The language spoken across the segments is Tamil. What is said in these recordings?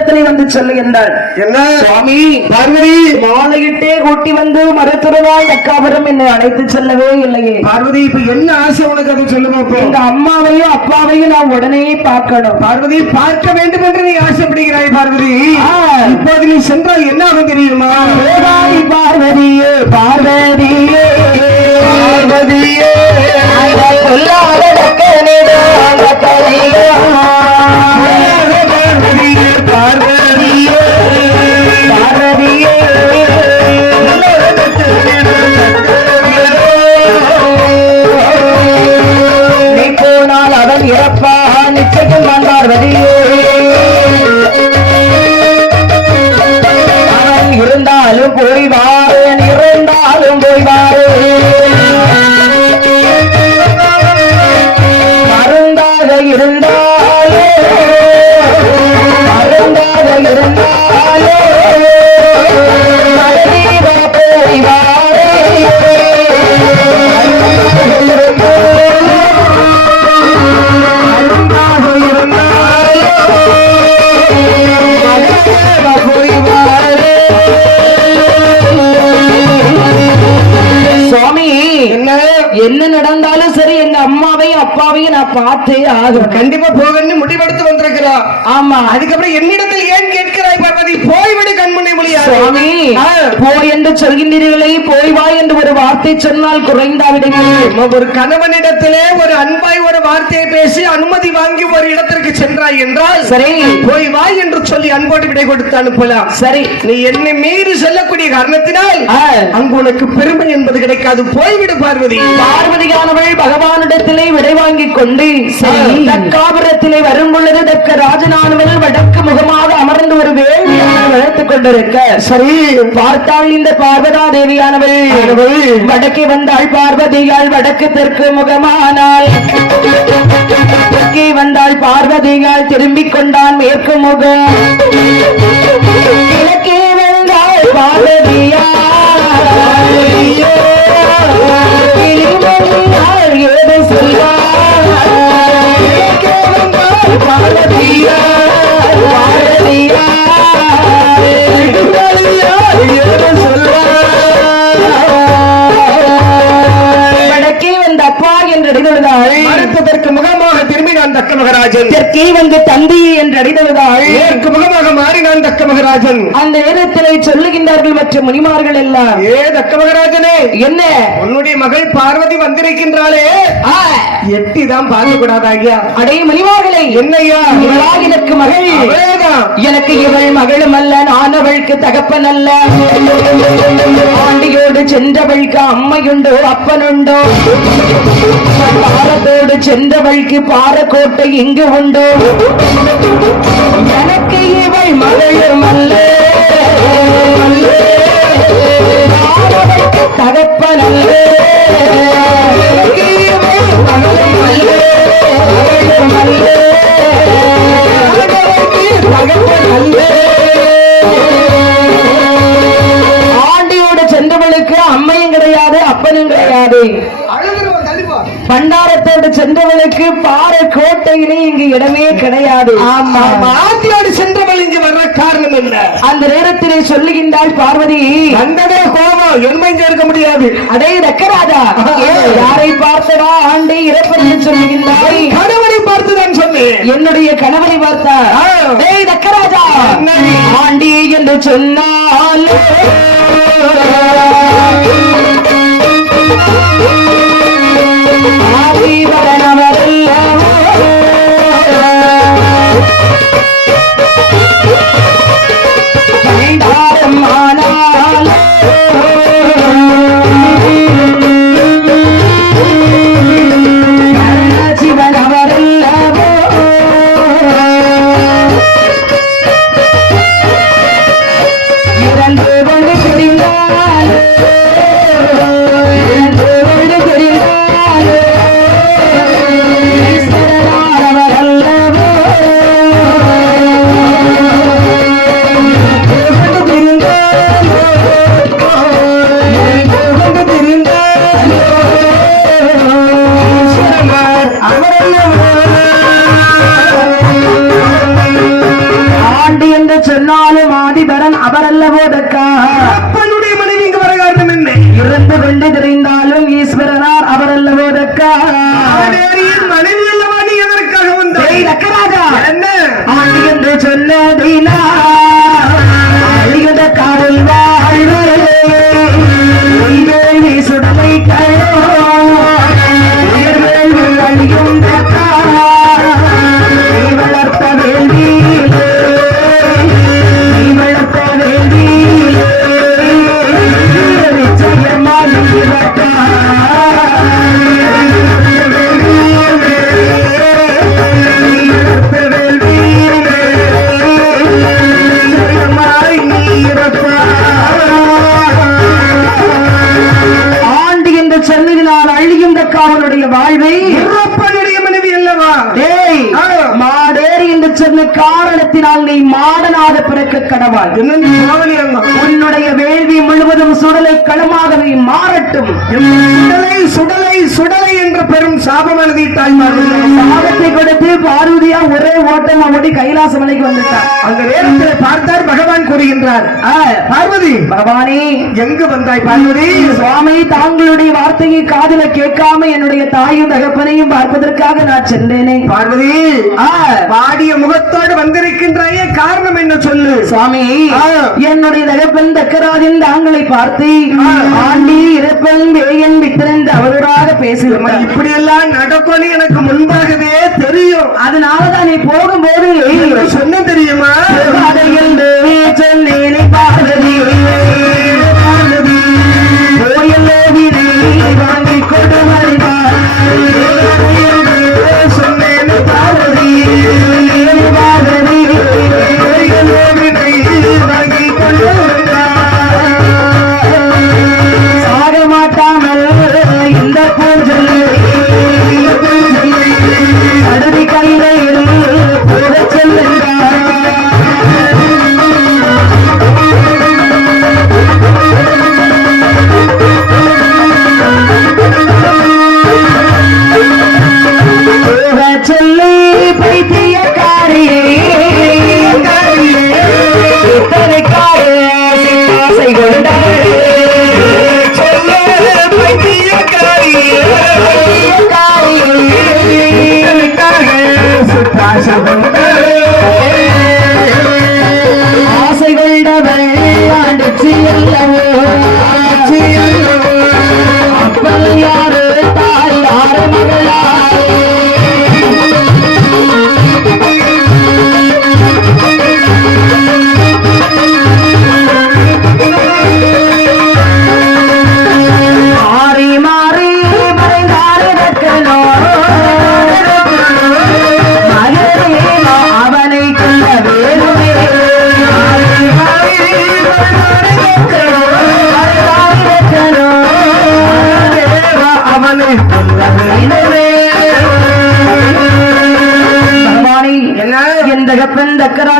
பகவானிடத்திலே வந்து சொல்லுகின்றாள் என்ன? சுவாமி பார்வதி மாலையிட்டே கூட்டி வந்து மருத்துவராய் அக்காவரம் என்னை அழைத்து செல்லவே இல்லையே. பார்வதி இப்ப என்ன ஆசை உனக்கு அதை சொல்லுங்க இப்போ? எங்க அம்மாவையும் அப்பாவையும் நான் உடனே பார்க்கணும். பார்வதி பார்க்க வேண்டும் என்று நீ ஆசைப்படுகிறாய் பார்வதி. இப்போது நீ சென்றால் என்ன ஆகும் தெரியுமா? பார்வதியே பார்வதியே பார்வதியே. இருந்தாலும் போய் வாரேன் இருந்தாலும் போய் பார்த்தே ஆகும் கண்டிப்பா போகணும்னு முடிவெடுத்து வந்திருக்கிறா ஆமா. அதுக்கப்புறம் என்னிடத்தில் ஏன் கேட்கிறாய் பார்வதி? போய்விடு கண்முனை மொழியாது சுவாமி போய் என்று சொல்கின்றீர்களே போய் வா என்று ஒரு வார்த்தை சொன்னால் குறைந்தாவிடுங்கள் ஒரு கணவனிடத்திலே ஒரு அன்பாய் ஒரு வார்த்தையை பேசி அனுமதி வாங்கி ஒரு இடத்திற்கு சென்றாய் என்றால் சரி. போய் வா என்று சொல்லி அன்போடு விடை கொடுத்து அனுப்பலாம். சரி. நீ என்னை மீறி செல்லக்கூடிய காரணத்தினால். அங்கு உனக்கு பெருமை என்பது கிடைக்காது. போய்விடு பார்வதி. பார்வதியானவள் பகவானிடத்திலே விடை வாங்கிக் கொண்டு சரி. தக்காபுரத்திலே வரும் பொழுது தக்க ராஜனானவள் வடக்கு முகமாக அமர்ந்து ஒரு வேள்வி வளர்த்துக் கொண்டிருக்க. சரி. பார்த்தாள் இந்த பார்வதா தேவியானவள் வடக்கே வந்தாள் பார்வதியாள் வடக்கு தெற்கு முகமானாள். கண்டாள் பார்வதியால் திரும்பிக் கொண்டான் மேற்கு முகம். கிழக்கே வந்தாள் பார்வதியாள் கிளிமொழியாள் ஏது சொல்வாள் கிழக்கே வந்தாள் பார்வதியாள் பார்வதியாள் வடக்கே வந்த அப்பா என்று அடிதழுதாள் மறுப்பதற்கு முகமாக நான் தக்க மகராஜன். தெற்கே வந்து தந்தி என்று அடிதழுதாள் இதற்கு முகமாக மாறி நான் தக்க மகராஜன். அந்த நேரத்திலே சொல்லுகின்றார்கள் மற்ற முனிமார்கள் எல்லாம். ஏ தக்க மகராஜனே என்ன? உன்னுடைய மகள் பார்வதி வந்திருக்கின்றாளே. எட்டி தான் பார்க்க கூடாதா ஐயா அடே என்னையா எனக்கு மகள். எனக்கு இவள் மகளும் அல்ல நான் அவளுக்கு தகப்பன் அல்ல. ஆண்டியோடு சென்றவளுக்கு அம்மையுண்டோ அப்பனுண்டோ. பாரத்தோடு சென்றவளுக்கு கோட்டை இங்கு உண்டோ? எனக்கு இவள் மகளும் அல்ல தகப்பன் அல்ல அல்ல அல்ல சென்றவளுக்கு பாறை கோட்டையிலே இங்கு இடமே கிடையாது. ஆமா. ஆத்தியோடு சென்றவள் இங்கு வர்ற காரணம் என்ன? அந்த நேரத்திலே சொல்லுகின்றாள் பார்வதி வந்ததே கோபம் என்மைங்க இருக்க முடியாது. அடே ரக்கராஜா யாரை பார்த்தடா ஆண்டே இறப்பென்று சொல்லுகின்றாய்? கணவனை பார்த்துதான் சொன்னேன். என்னுடைய கணவனை பார்த்தா. டேய் என்னடி? ஆண்டி என்று சொன்னால். ीवदनवल्लभा காரணத்தினால் நீ மாடனாக பிறக்க அம்மா? உன்னுடைய வேள்வி முழுவதும் சுடலை களமாகவே மாறட்டும். சுடலை சுடலை சுடலை. என்ற பெரும் சாபம் எழுதி தாய்மார்கள். சாபத்தை கொடுத்து பார்வதியா ஒரே ஓட்டம் ஓடி கைலாச மலைக்கு வந்துட்டார். அந்த நேரத்தில் பார்த்தார் பகவான் கூறுகின்றார். பார்வதி பகவானே. எங்கு வந்தாய் பார்வதி? சுவாமி தாங்களுடைய வார்த்தையை காதுல கேட்காம என்னுடைய தாயும் தகப்பனையும் பார்ப்பதற்காக நான் சென்றேனே. பார்வதி பாடிய முகத்தோடு வந்திருக்கின்றாயே காரணம் என்ன சொல்லு? சுவாமி. என்னுடைய தகப்பன் தக்கராஜன் தாங்களை பார்த்து ஆண்டி இறப்பன் வேயன் வித்திரன் அவதூறாக பேசுகிறார் இப்படி எல்லாம் நடக்கும்னு எனக்கு முன்பாகவே தெரியும். அதனாலதான் நீ போகும்போது சொன்ன தெரியுமா?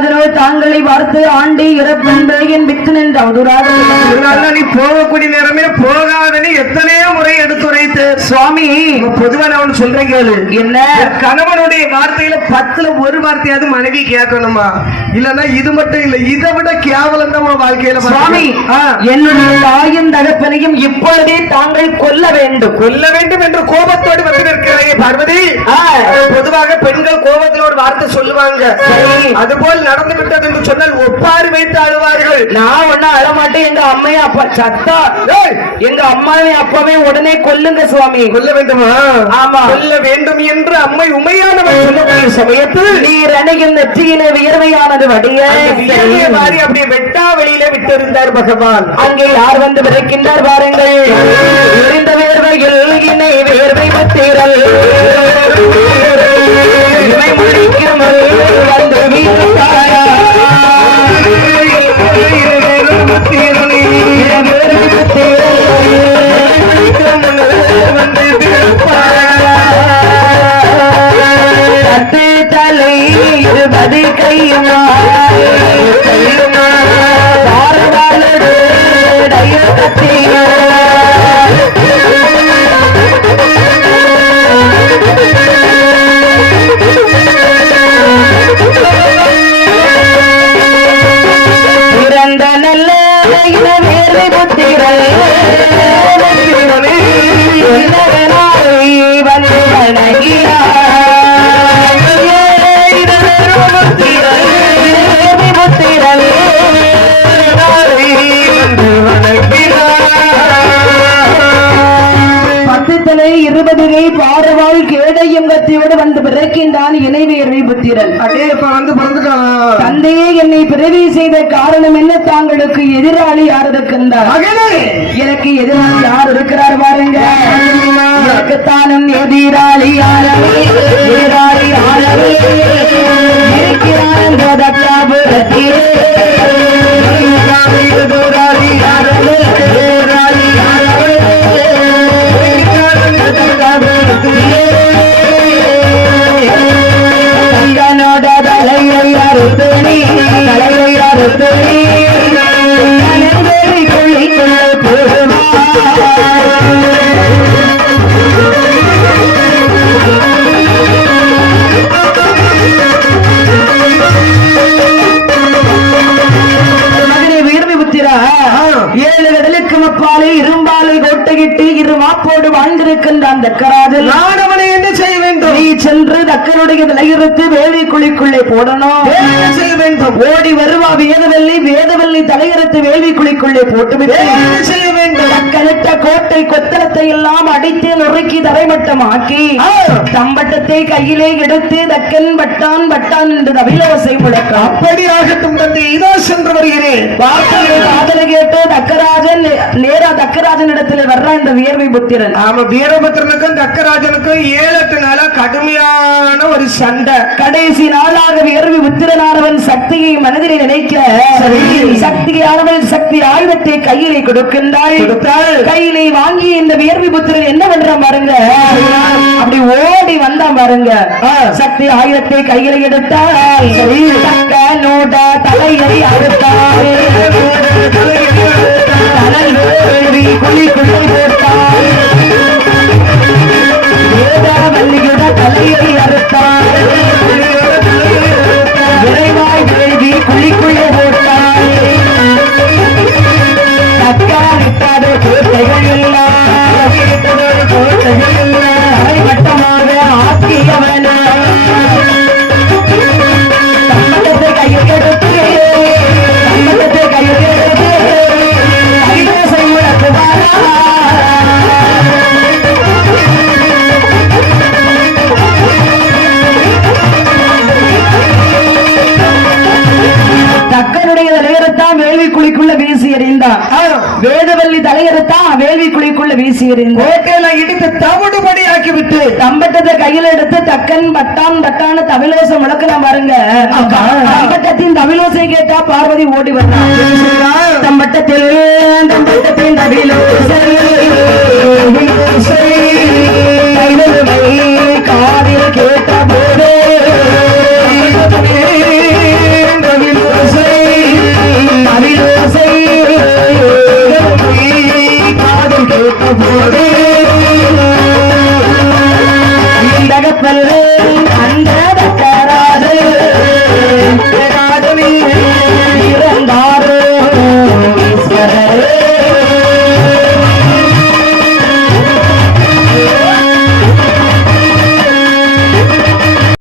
தக்கராஜனோ தாங்களை வார்த்து ஆண்டி இறப்பன் என் வித்து நின்ற அவதூறாக போகக்கூடிய நேரமே போகாதன்னு எத்தனையோ முறை எடுத்துரைத்து சுவாமி பொதுவா நான் சொல்றேன் கேளு. என்ன? கணவனுடைய வார்த்தையில பத்துல ஒரு வார்த்தையாவது மனைவி கேட்கணுமா? இல்லன்னா இது மட்டும் இல்ல இதை விட கேவலம் தான் வாழ்க்கையில சுவாமி. என்னுடைய தாயும் தகப்பனையும் இப்பொழுதே தாங்கள் கொல்ல வேண்டும். கொல்ல வேண்டும் என்ற கோபத்தோடு வந்து நிற்கிறாயே பார்வதி. பொதுவாக பெண்கள் கோபத்துல ஒரு வார்த்தை சொல்லுவாங்க. சரி. அதுபோல் நடந்து விட்டது என்று சொன்னால் ஒப்பாறு வைத்து அழுவார்கள். நான் ஒன்னும் அழமாட்டேன். எங்க அம்மையும் அப்பா சத்தா. எங்க அம்மாவையும் அப்பாவையும் உடனே கொல்லுங்க சுவாமி. கொல்ல வேண்டுமா? ஆமா. கொல்ல வேண்டும் என்று அம்மை உண்மையானவள் சொல்லக்கூடிய சமயத்தில் நீர் அணையின் நெற்றியிலே வியர்வையானது வடிய. மாறி அப்படியே வெட்டா வெளியில விட்டிருந்தார் பகவான். அங்கே யார் வந்து விதைக்கின்றார் பாருங்கள். எரிந்த வேர்வையில் இணை வேர்வை பத்திரல். இமை முடிக்குமல் வந்து சக்தியோடு வந்து பிறக்கின்றான் இணைவேர்வை புத்திரன் அடே இப்ப வந்து பிறந்துட்டான். தந்தையே என்னை பிறவி செய்த காரணம் என்ன? தாங்களுக்கு எதிராளி யார் இருக்கின்றார் எனக்கு எதிராளி யார் இருக்கிறார் பாருங்க. எனக்கு தானும் எதிராளி யாரவே? எதிராளி யாரவே? இருக்கிறான் வாழ்ந்திருக்கின்ற அந்த கராது நான் அவனை என்ன செய்ய வேண்டும் நீ சென்று தக்கனுடைய விலையிறுத்து வேலை குழிக்குள்ளே போடணும். என்ன செய்ய வேண்டும். ஓடி வருவா வேதவல்லி வேதவல்லி தலையிறுத்து வேள்வி குழிக்குள்ளே என்ன செய்ய வேண்டும். தக்கனிட்ட கோட்டை கொத்தளத்தை எல்லாம் அடித்து நொறுக்கி தரைமட்டமாக்கி தம்பட்டத்தை கையிலே எடுத்து தக்கன் பட்டான் பட்டான் என்று தவிலோசை முழக்கம் அப்படி ஆகட்டும் தந்தை இதோ சென்று வருகிறேன். வார்த்தையை காதல கேட்டு தக்கராஜன் நேரா தக்கராஜன் இடத்துல வர்றான் இந்த வியர்வை புத்திரன் ஆமா வீரபத்ரனுக்கும் தக்கராஜனுக்கும் ஏழு எட்டு நாளா கடுமையான ஒரு சண்டை. கடைசி நாளாக வியர்வி புத்திரனானவன் சக்தியை மனதிலே நினைக்க சக்தியானவன் சக்தி ஆயுதத்தை கையிலே கொடுக்கின்றாள். கையிலே வாங்கி இந்த வியர்வி புத்திரன் என்ன பண்றான் பாருங்க? அப்படி ஓடி வந்தான் பாருங்க. சக்தி ஆயுதத்தை கையில எடுத்தாள். தக்க நோட தலையை அறுத்தாள். போட்டாள். தலையை அறுத்தாள் விரைவாய் வேள்வி குழிக்குள்ளே போட்டாள் தக்காளிட்டாத கோட்டைகள் குழிக்குள்ள வீசி எறிந்தான் வேதவல்லி தலையறுத்தான் வேள்வி குழிக்குள்ள வீசி எறிந்தான் இடித்து தவிடுபடி ஆக்கி விட்டு தம்பட்டத்தை கையில எடுத்து தக்கன் பட்டான் பட்டான தவிலோசை முழக்கலாம் பாருங்க. தம்பட்டத்தின் தவிலோசை கேட்டா பார்வதி ஓடி வந்தான் தம்பட்டத்தில் தம்பட்டத்தின் தவிலோசை.